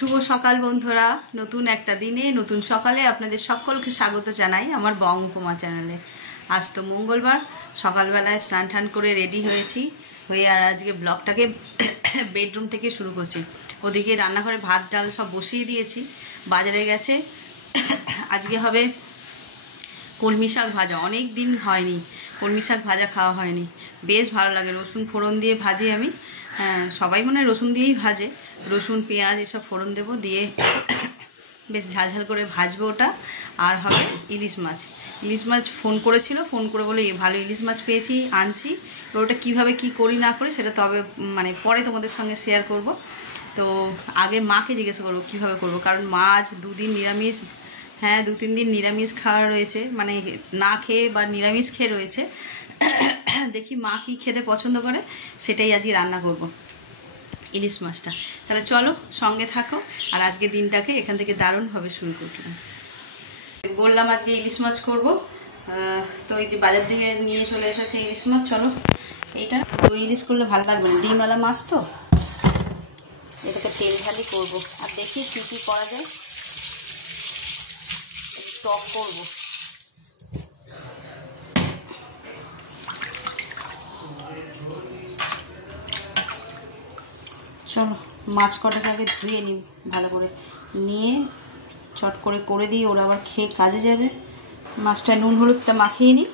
শুভ সকাল বন্ধুরা, নতুন একটা দিনে নতুন সকালে আপনাদের সকলকে স্বাগত জানাই আমার বং উপমা চ্যানেলে। আজ তো মঙ্গলবার, সকালবেলায় স্নান টান করে রেডি হয়েছি আর আজকে ব্লগটাকে বেডরুম থেকে শুরু করছি। ওদিকে রান্নাঘরে ভাত ডাল সব বসিয়ে দিয়েছি, বাজারে গেছে। আজকে হবে কলমি শাক ভাজা, অনেক দিন হয়নি কলমি শাক ভাজা খাওয়া হয়নি, বেশ ভালো লাগে। রসুন ফোড়ন দিয়ে ভাজি আমি, সবাই মনে হয় রসুন দিয়েই ভাজে, রসুন পেঁয়াজ এসব ফোড়ন দেবো, দিয়ে বেশ ঝালঝাল করে ভাজবো ওটা। আর হবে ইলিশ মাছ ফোন করেছিল, ফোন করে বলে ভালো ইলিশ মাছ পেয়েছি, আনছি। ওটা কীভাবে কি করি না করি সেটা তবে মানে পরে তোমাদের সঙ্গে শেয়ার করব। তো আগে মাকে জিজ্ঞেস করবো কীভাবে করব, কারণ মাছ দুদিন নিরামিষ, 2-3 দিন নিরামিষ খাওয়া রয়েছে, মানে না খেয়ে বা নিরামিষ খেয়ে রয়েছে। দেখি মা কী খেতে পছন্দ করে, সেটাই আজকে রান্না করব, ইলিশ মাছটা। তাহলে চলো সঙ্গে থাকো, আর আজকে দিনটাকে এখান থেকে দারুণভাবে শুরু করলাম। বললাম আজকে ইলিশ মাছ করব, তো এই যে বাজার থেকে নিয়ে চলে এসেছে ইলিশ মাছ। চলো, এইটা তো ইলিশ করলে ভালো লাগবে না, ডিমওয়ালা মাছ তো, এটাকে তেল ঝালি করবো। আর দেখি কী কী করা যায়। টক করব, চলো মাছ কটাকে আগে ধুয়ে নিই ভালো করে, নিয়ে চট করে দিই, ওরা আবার খেয়ে কাজে যাবে। মাছটা নুন হলুদটা মাখিয়ে নিই।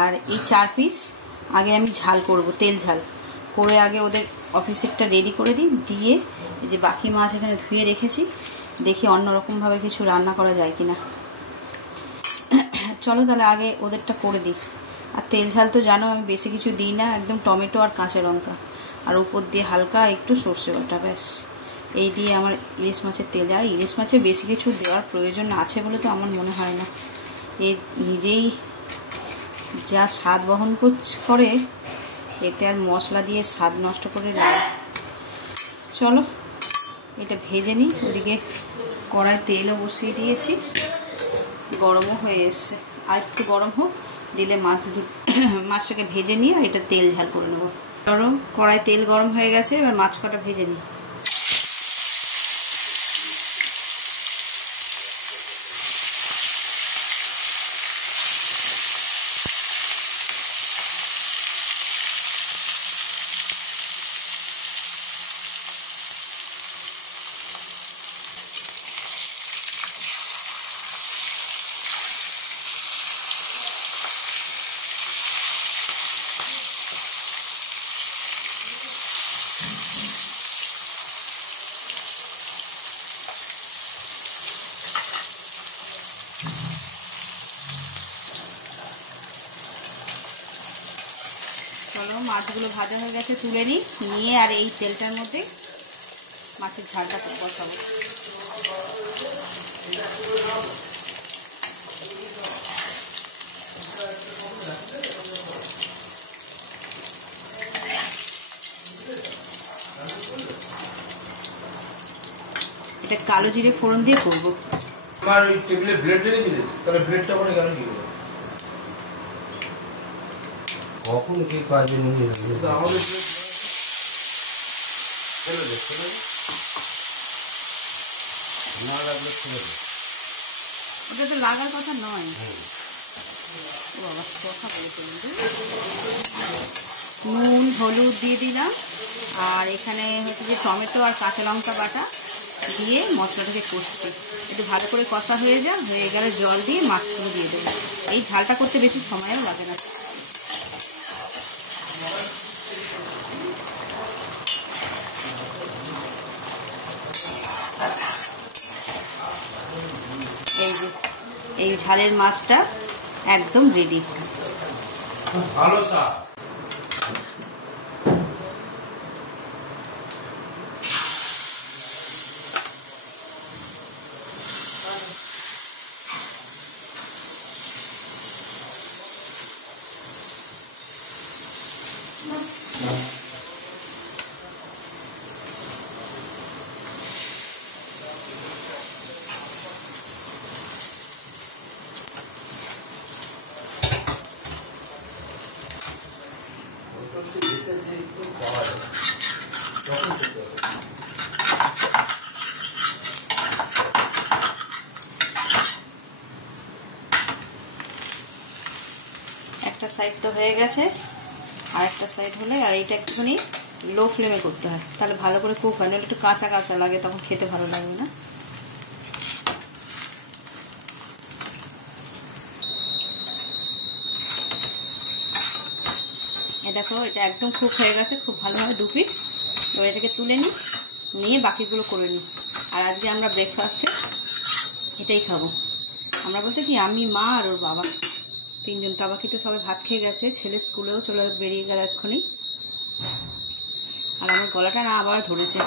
আর এই 4 পিস আগে আমি ঝাল করব, তেল ঝাল করে আগে ওদের অফিসেরটা রেডি করে দিই। দিয়ে এই যে বাকি মাছ এখানে ধুয়ে রেখেছি, দেখি অন্যরকমভাবে কিছু রান্না করা যায় কিনা। চলো তাহলে আগে ওদেরটা করে দিই। আর তেল ঝাল তো জানো আমি বেশি কিছু দিই না, একদম টমেটো আর কাঁচা লঙ্কা, আর উপর দিয়ে হালকা একটু সর্ষে বাটা, ব্যাস। এই দিয়ে আমার ইলিশ মাছের তেল। আর ইলিশ মাছে বেশি কিছু দেওয়ার প্রয়োজন আছে বলে তো আমার মনে হয় না, এর নিজেই যা স্বাদ বহন করে, এতে আর মশলা দিয়ে স্বাদ নষ্ট করে দেয়। চলো এটা ভেজে নিই। ওদিকে কড়াই তেলও বসিয়ে দিয়েছি, গরমও হয়ে এসছে, আর একটু গরম হোক, দিলে মাছটাকে ভেজে নিয়ে আর এটা তেল ঝাল করে নেবো। কড়াই তেল গরম হয়ে গেছে, এবার মাছ কটা ভেজে নিই। চলো মাছগুলো ভাজা হয়ে গেছে, তুলে নিই, নিয়ে আর এই তেলটার মধ্যে মাছের ঝালটা বসাবো। এটা কালো জিরে ফোড়ন দিয়ে করবো। আমার ওই টেবিলে ব্লেড রেখে দিলেন, তাহলে ব্লেডটা পরে গেল কি করে? কখন কি কাজে নিয়ে যাবে? আমাদের ফেলে দে, না লাগলে ফেলে দে। ওটা তো লাগার কথা নয়। ও বাবা, কথা বলে নুন হলুদ দিয়ে দিলাম, আর এখানে হচ্ছে যে টমেটো আর কাঁচা লঙ্কা বাটা দিয়ে মশলাটাকে কষছি। একটু ভালো করে কষা হয়ে গেলে জল দিয়ে মাছগুলো দিয়ে দেবো। এই ঝালটা করতে বেশি সময়ও লাগে না। এই ঝালের মাছটা একদম রেডি। ভালো স্যার। সাইড তো হয়ে গেছে, আর একটা সাইড হলে, আর এইটা একটুখানি লো ফ্লেমে করতে হয়, তাহলে ভালো করে কুক হয়, নাহলে একটু কাঁচা কাঁচা লাগে, তখন খেতে ভালো লাগবে না। দেখো এটা একদম কুক হয়ে গেছে খুব ভালোভাবে 2 পিঠ। এবার এটাকে তুলে নিয়ে বাকিগুলো করে নিই। আর আজকে আমরা ব্রেকফাস্টে এটাই খাবো। আমরা বলতে কি, আমি, মা আর ওর বাবা, 3 জন। তো বাকি তো সবাই ভাত খেয়ে গেছে, ছেলে স্কুলেও চলে বেরিয়ে গেল এক্ষুনি। আর আমার গলাটা না আবার ধরেছে,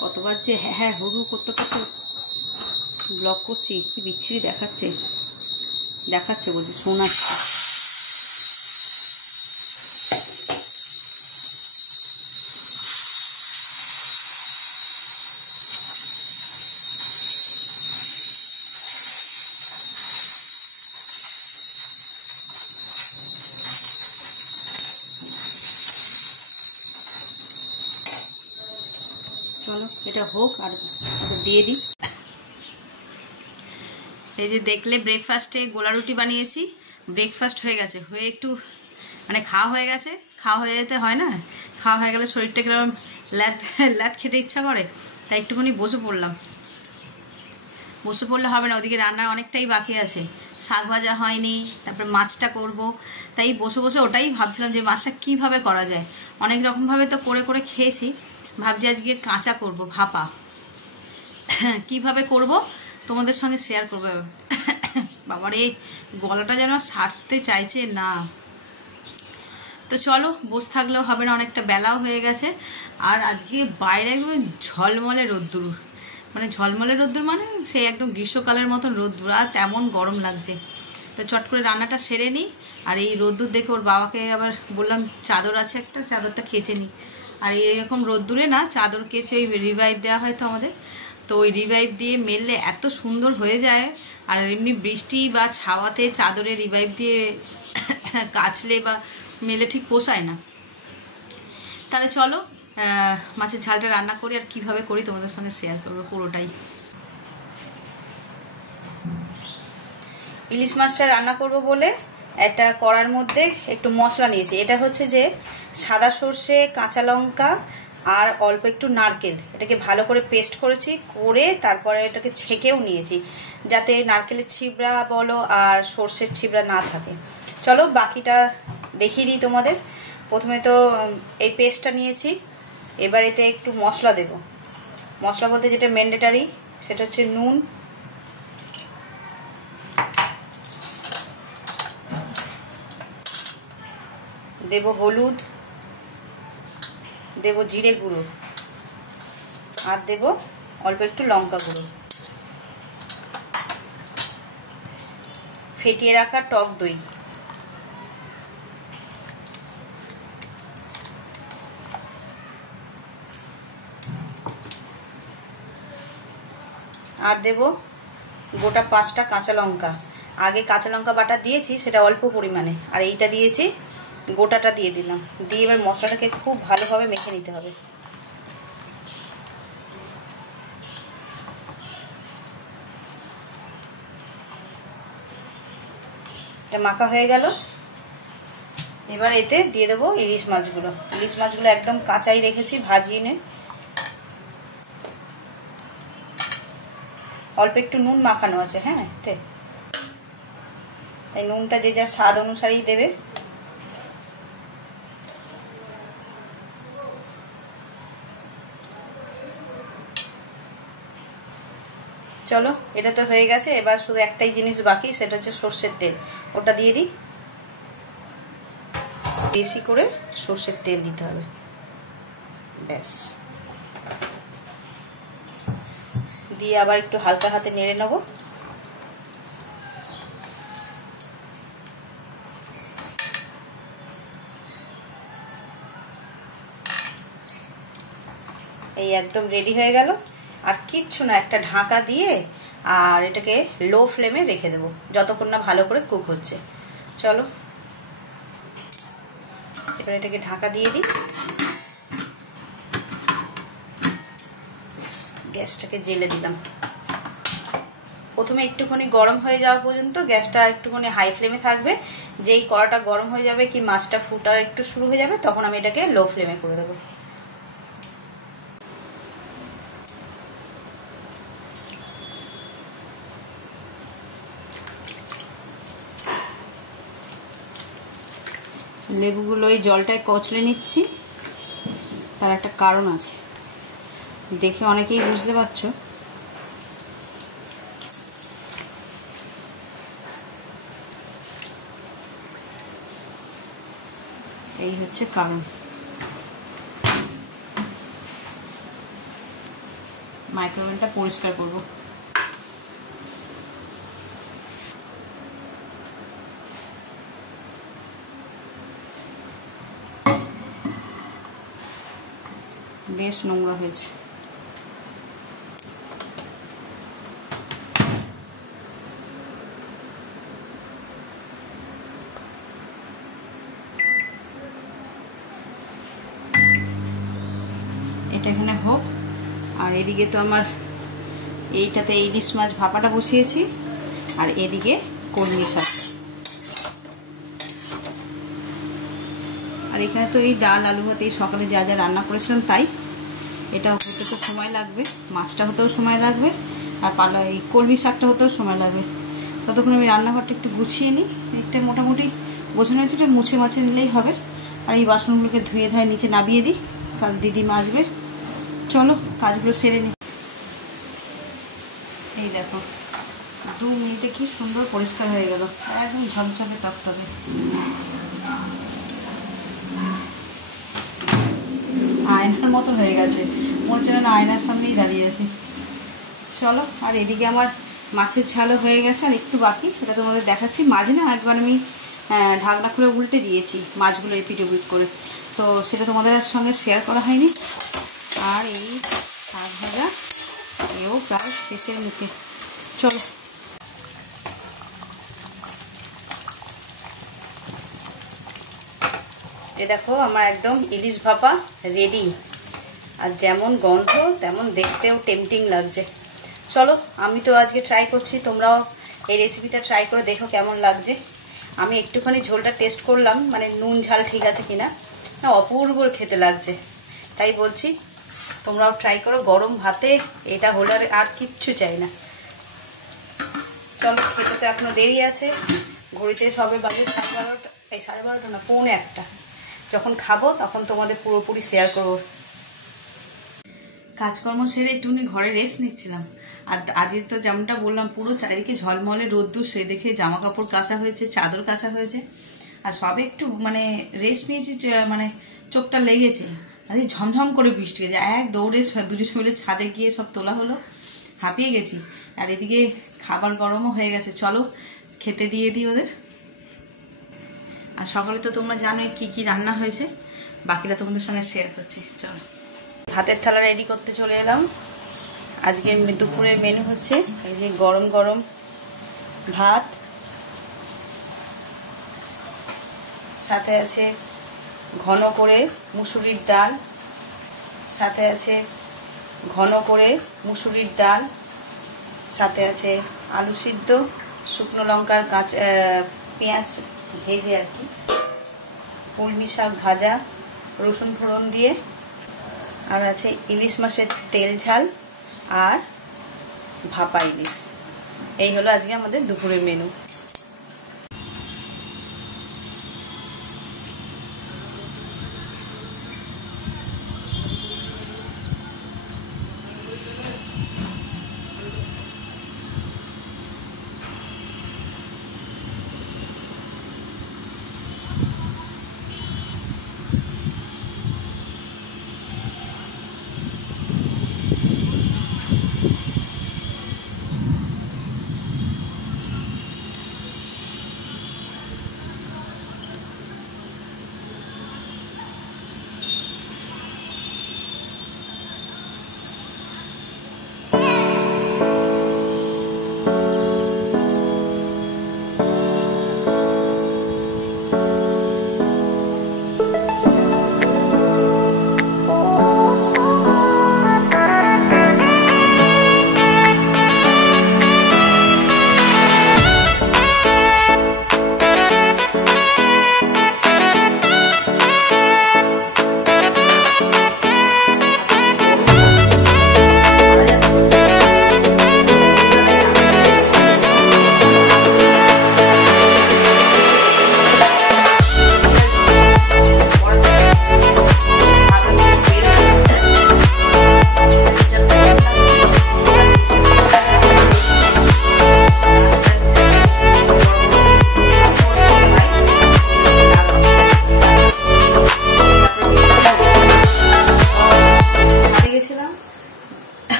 কতবার যে হ্যাঁ হ্যাঁ হুড়ু করতে করতে ব্লক করছি, কি বিচ্ছিরি দেখাচ্ছে বলছে, শোনাচ্ছে। চলো এটা হোক, আর ওটা দিয়ে দিই। এই যে দেখলে ব্রেকফাস্টে গোলা রুটি বানিয়েছি। ব্রেকফাস্ট হয়ে গেছে, হয়ে একটু মানে খাওয়া হয়ে গেছে, খাওয়া হয়ে যেতে হয় না, খাওয়া হয়ে গেলে শরীরটা কিরকম ল্যাদ খেতে ইচ্ছা করে, তাই একটুখানি বসে পড়লে হবে না, ওদিকে রান্নার অনেকটাই বাকি আছে, শাক ভাজা হয়নি, তারপরে মাছটা করব, তাই বসে ওটাই ভাবছিলাম যে মাছটা কীভাবে করা যায়। অনেক রকমভাবে তো করে খেয়েছি, ভাবছি আজকে কাঁচা করব, ভাপা। কিভাবে করব তোমাদের সঙ্গে শেয়ার করবো। বাবার এই গলাটা যেন সারতে চাইছে না। তো চলো, বসে থাকলেও হবে না, অনেকটা বেলাও হয়ে গেছে। আর আজকে বাইরে একদম ঝলমলে রোদ্দুর, মানে সেই একদম গ্রীষ্মকালের মতন রোদ্দুর, আর তেমন গরম লাগছে। তো চট করে রান্নাটা সেরে নিই। আর এই রোদ্দুর দেখে ওর বাবাকে আবার বললাম চাদর আছে একটা, চাদরটা কেচে নিই। আর এরকম রোদ্দুরে না চাদর কেচে ওই রিভাইভ দেওয়া হয় তো আমাদের, তো ওই রিভাইভ দিয়ে মেললে এত সুন্দর হয়ে যায়। আর এমনি বৃষ্টি বা ছাওয়াতে চাদরে রিভাইভ দিয়ে কাচলে বা মেলে ঠিক পোষায় না। তাহলে চলো মাছের ঝালটা রান্না করি, আর কিভাবে করি তোমাদের সঙ্গে শেয়ার করবো পুরোটাই। ইলিশ মাছটা রান্না করব বলে একটা কড়ার মধ্যে একটু মশলা নিয়েছি। এটা হচ্ছে যে সাদা সর্ষে, কাঁচা লঙ্কা আর অল্প একটু নারকেল, এটাকে ভালো করে পেস্ট করে তারপরে এটাকে ছেঁকেও নিয়েছি, যাতে নারকেলের ছিবড়া বলো আর সর্ষের ছিবড়া না থাকে। চলো বাকিটা দেখিয়ে দিই তোমাদের। প্রথমে তো এই পেস্টটা নিয়েছি, এবার এতে একটু মশলা দেব। মশলা বলতে যেটা ম্যান্ডেটারি সেটা হচ্ছে নুন, দেব হলুদ, দেব জিরে গুঁড়ো, আর দেব অল্প একটু লঙ্কা গুঁড়ো, ফেটিয়ে রাখা টক দই, আর দেব গোটা 5টা কাঁচা লঙ্কা। আগে কাঁচা লঙ্কা বাটা দিয়েছি, সেটা অল্প পরিমাণে, আর এইটা দিয়েছি গোটাটা দিয়ে দিলাম। দিয়ে এবার মশলাটাকে খুব ভালোভাবে মেখে নিতে হবে। এটা মাখা হয়ে গেল। এবার এতে দিয়ে দেবো ইলিশ মাছগুলো। ইলিশ মাছগুলো একদম কাঁচাই রেখেছি, ভাজিয়ে নে। অল্প একটু নুন মাখানো আছে, হ্যাঁ, তাই নুনটা যে যার স্বাদ অনুসারেই দেবে। চলো এটা তো হয়ে গেছে, এবার শুধু একটাই জিনিস বাকি, সেটা হচ্ছে সর্ষের তেল। ওটা দিয়ে দিই, বেশি করে সর্ষের তেল দিতে হবে, ব্যাস। দিয়ে আবার একটু হালকা হাতে নেড়ে নেব। এই একদম রেডি হয়ে গেল। আর কিচ্ছু না, একটা ঢাকা দিয়ে আর এটাকে লো ফ্লেমে রেখে দেবো যতক্ষণ না ভালো করে কুক হচ্ছে। চলো এবার এটাকে ঢাকা দিয়ে দিই, গ্যাসটাকে জ্বেলে দিলাম। প্রথমে একটুখানি গরম হয়ে যাওয়া পর্যন্ত গ্যাসটা একটুখানি হাই ফ্লেমে থাকবে, যেই কড়াটা গরম হয়ে যাবে কি মাছটা ফুটা একটু শুরু হয়ে যাবে তখন আমি এটাকে লো ফ্লেমে করে দেবো। লেবুগুলো এই জলটায় কচলে নিচ্ছি, তার একটা কারণ আছে, দেখে অনেকেই বুঝতে পারছো। এই হচ্ছে কারণ। মাইক্রোওয়েভটা পরিষ্কার করব। বেশ নোংরা হয়েছে। এটা এখানে হোক, আর এদিকে তো আমার এইটাতে ইলিশ মাছ ভাপাটা বসিয়েছি, আর এদিকে কলমি শাক। আর এখানে তো এই ডাল আলু ভাত এই সকালে যা যা রান্না করেছিলাম তাই। এটা হতে তো সময় লাগবে, মাছটা হতেও সময় লাগবে, আর পালা এই কলমি শাকটা হতেও সময় লাগবে। ততক্ষণ আমি রান্নাঘরটা একটু গুছিয়ে নিই। একটা মোটামুটি গোছানো হয়েছে, মুছে মাছে নিলেই হবে। আর এই বাসনগুলোকে ধুয়ে ধায় নিচে নামিয়ে দিই, কাল দিদিমা আসবে। চলো কাজগুলো সেরে নিই। এই দেখো 2 মিনিটে কি সুন্দর পরিষ্কার হয়ে গেল, একদম ঝকঝকে তকতকে। আয়নার মতো হয়ে গেছে, মনে হচ্ছে না আয়নার সামনেই দাঁড়িয়ে আছি। চলো, আর এদিকে আমার মাছের ঝালও হয়ে গেছে, আর একটু বাকি, সেটা তোমাদের দেখাচ্ছি। মাঝে না একবার আমি ঢাকনা খুলে উল্টে দিয়েছি মাছগুলো এপিট ওপিট করে, তো সেটা তোমাদের সঙ্গে শেয়ার করা হয়নি। আর এই শাক ভাজা এও প্রায় শেষের মুখে। চলো, এ দেখো আমার একদম ইলিশ ভাপা রেডি, আর যেমন গন্ধ তেমন দেখতেও টেম্পটিং লাগছে। চলো, আমি তো আজকে ট্রাই করছি, তোমরাও এই রেসিপিটা ট্রাই করে দেখো কেমন লাগছে। আমি একটুখানি ঝোলটা টেস্ট করলাম, মানে নুন ঝাল ঠিক আছে কিনা, না অপূর্ব খেতে লাগছে। তাই বলছি তোমরাও ট্রাই করো, গরম ভাতে এটা হলে আর কিচ্ছু চাই না। চলো, খেতে তো এখনো দেরি আছে, ঘড়িতে সবে বাজে 12:30, এই 12:30 না 1:45। যখন খাবো তখন তোমাদের পুরোপুরি শেয়ার করবো। কাজকর্ম সেরে একটুখানি ঘরে রেস্ট নিচ্ছিলাম। আর আজকে তো যেমনটা বললাম পুরো চারিদিকে ঝলমলে রোদ্দুর, সে দেখে জামা কাপড় কাচা হয়েছে, চাদর কাচা হয়েছে, আর সবে একটু মানে রেস্ট নিয়েছি, মানে চোখটা লেগেছে। আর ঝমঝম করে বৃষ্টি গেছে, এক দৌড়ে দুজনে মিলে ছাদে গিয়ে সব তোলা হলো, হাঁপিয়ে গেছি। আর এদিকে খাবার গরমও হয়ে গেছে, চলো খেতে দিয়ে দিই ওদের। আর সকালে তো তোমরা জানোই কি কি রান্না হয়েছে, বাকিটা তোমাদের সঙ্গে শেয়ার করছি। চলো, ভাতের থালা রেডি করতে চলে এলাম। আজকে দুপুরের মেনু হচ্ছে এই যে গরম গরম ভাত, সাথে আছে ঘন করে মুসুরির ডাল, সাথে আছে ঘন করে মুসুরির ডাল, সাথে আছে আলু সিদ্ধ, শুকনো লঙ্কার কাঁচা পেঁয়াজ ভেজে আর কি, কলমি শাক ভাজা রসুন ফোড়ন দিয়ে, আর আছে ইলিশ মাছের তেল ঝাল আর ভাপা ইলিশ। এই হলো আজকে আমাদের দুপুরের মেনু।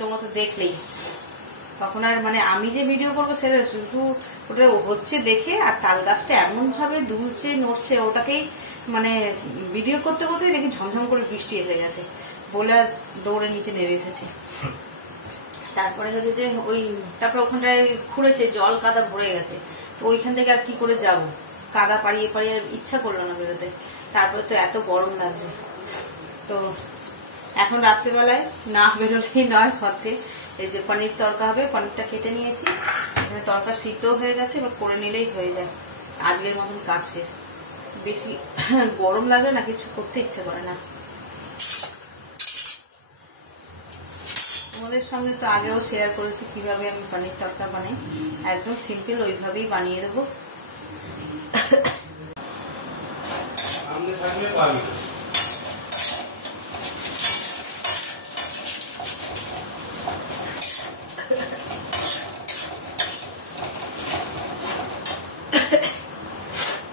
তোমরা তো দেখলেই, তখন আর মানে আমি যে ভিডিও করবো সেটা শুধু ওটা হচ্ছে দেখে, আর তাল গাছটা এমনভাবে দুলছে নড়ছে, ওটাকেই মানে ভিডিও করতে করতে দেখি ঝমঝম করে বৃষ্টি এসে গেছে বলে আর দৌড়ে নিচে নেমে এসেছি। তারপরে হচ্ছে যে তারপরে ওখানটায় খুঁড়েছে, জল কাদা ভরে গেছে, তো ওইখান থেকে আর কি করে যাব, কাদা পাড়িয়ে পাড়িয়ে আর ইচ্ছা করলো না বেরোতে। তারপরে তো এত গরম লাগছে, তো এখন রাত্রিবেলায় না বেরোলেই নয় ঘরতে। এই যে পনির তরকা হবে, পনিরটা কেটে নিয়েছি, তরকা সিদ্ধ হয়ে গেছে, এবার করে নিলেই হয়ে যায়। আজকের মতন কাজ শেষ। বেশি গরম লাগলে না কিছু করতে ইচ্ছে করে না। তোমাদের সঙ্গে তো আগেও শেয়ার করেছি কিভাবে আমি পনির তরকা বানাই, একদম সিম্পল ওইভাবেই বানিয়ে দেবো।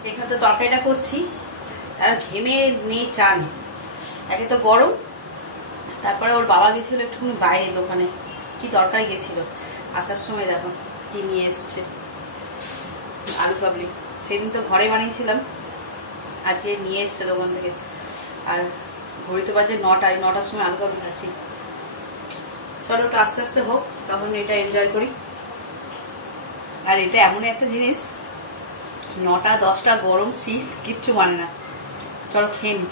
এখানে তো তরকারিটা করছি, আর ঘেমে নিয়ে চান, একে তো গরম, তারপরে ওর বাবা গেছিল একটুখানি বাইরে দোকানে, কি দরকার গেছিল, আসার সময় দেখো কি নিয়ে এসছে, আলু কাবলি। সেদিন তো ঘরে বানিয়েছিলাম, আজকে নিয়ে এসছে দোকান থেকে। আর ঘড়িতে বাজে 9টার সময় আলু কাবলি খাচ্ছি। চলো একটু আস্তে আস্তে হোক, তখন এটা এনজয় করি। আর এটা এমন একটা জিনিস, 9টা 10টা গরম শীত কিচ্ছু মানে না। চলো খেয়ে নি।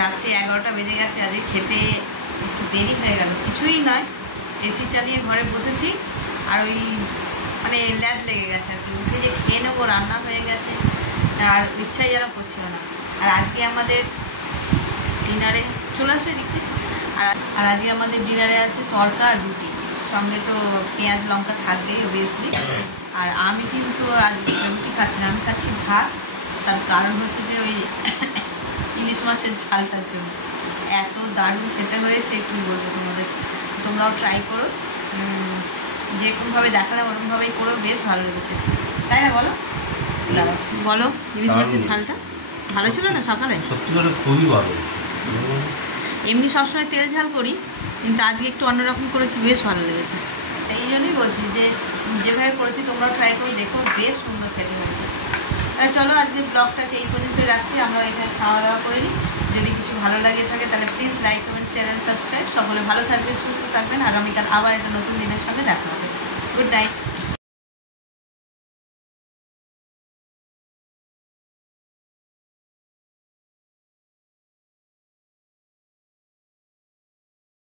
রাত্রি 11টা বেজে গেছে, আজকে খেতে একটু দেরি হয়ে গেল। কিছুই নয়, এসি চালিয়ে ঘরে বসেছি, আর ওই মানে ল্যাদ লেগে গেছে আর কি, উঠে যে খেয়ে নেবো, রান্না হয়ে গেছে, আর ইচ্ছাই যেন করছিল না। আর আজকে আমাদের ডিনারে চলে আসবে দিকতে, আর আজকে আমাদের ডিনারে আছে তরকা আর রুটি, সঙ্গে তো পেঁয়াজ লঙ্কা থাকবেই অবভিয়াসলি। আর আমি কিন্তু আজ রুটি খাচ্ছি না, আমি খাচ্ছি ভাত। তার কারণ হচ্ছে যে ওই ইলিশ মাছের ঝালটার জন্য। এত দারুণ খেতে হয়েছে কি বলবো তোমাদের, তোমরাও ট্রাই করো, যেরকমভাবে দেখালাম ওরকমভাবেই করো, বেশ ভালো লেগেছে, তাই না বলো? বলো, ইলিশ মাছের ঝালটা ভালো ছিল না সকালে? সত্যি করে খুবই ভালো। এমনি সবসময় তেল ঝাল করি, কিন্তু আজকে একটু অন্যরকম করেছি, বেশ ভালো লেগেছে। সেই জন্যই বলছি যে যেভাবে করেছি তোমরাও ট্রাই করে দেখো, বেশ সুন্দর খেতে হয়েছে। তাহলে চলো আজকে ব্লগটাকে এই পর্যন্ত রাখছি, আমরা এখানে খাওয়া দাওয়া করে নিই। যদি কিছু ভালো লাগে থাকে তাহলে please like, comment, share and subscribe. সকলে ভালো থাকবেন, সুস্থ থাকবেন। আগামীকাল আবার একটা নতুন দিনের সঙ্গে দেখা হবে। Good night.